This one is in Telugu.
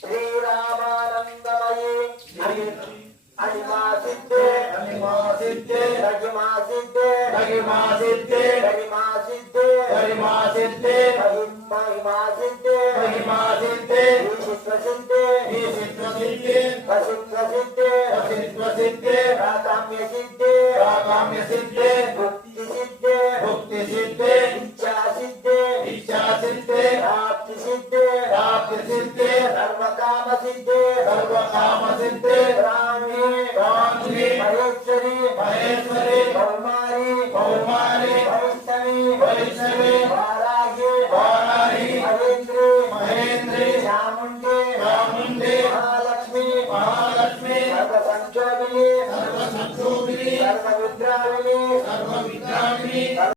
శ్రీరామానందమయే హరిమా సిద్ధే హరిమా సిద్ధే హరిమా సిద్ధే హరిమా సిద్ధే హరిమా సిద్ధే హరిమా సిద్ధే హరిమా సిద్ధే హరిమా సిద్ధే విశిష్ట సిద్ధే విశిష్ట సిద్ధే ప్రసిద్ధ సిద్ధే ప్రాకామ్య సిద్ధే ప్రాకామ్య సిద్ధే ప్రాప్తి సిద్ధే ప్రాప్తి సిద్ధే సర్వకామ సిద్ధే సర్వకామ సిద్ధే రాణి రాణి మహేశ్వరి. మహేశ్వరి. కౌమారి కౌమారి వైష్ణవి. వైష్ణవి. వారాహి. వారాహి. మహేంద్రి. మహేంద్రి. రాముండి. రాముండి. మహాలక్ష్మి. మహాలక్ష్మి. సర్వ సంక్షోభిని సర్వ విద్రావిని సర్వ విద్రావిని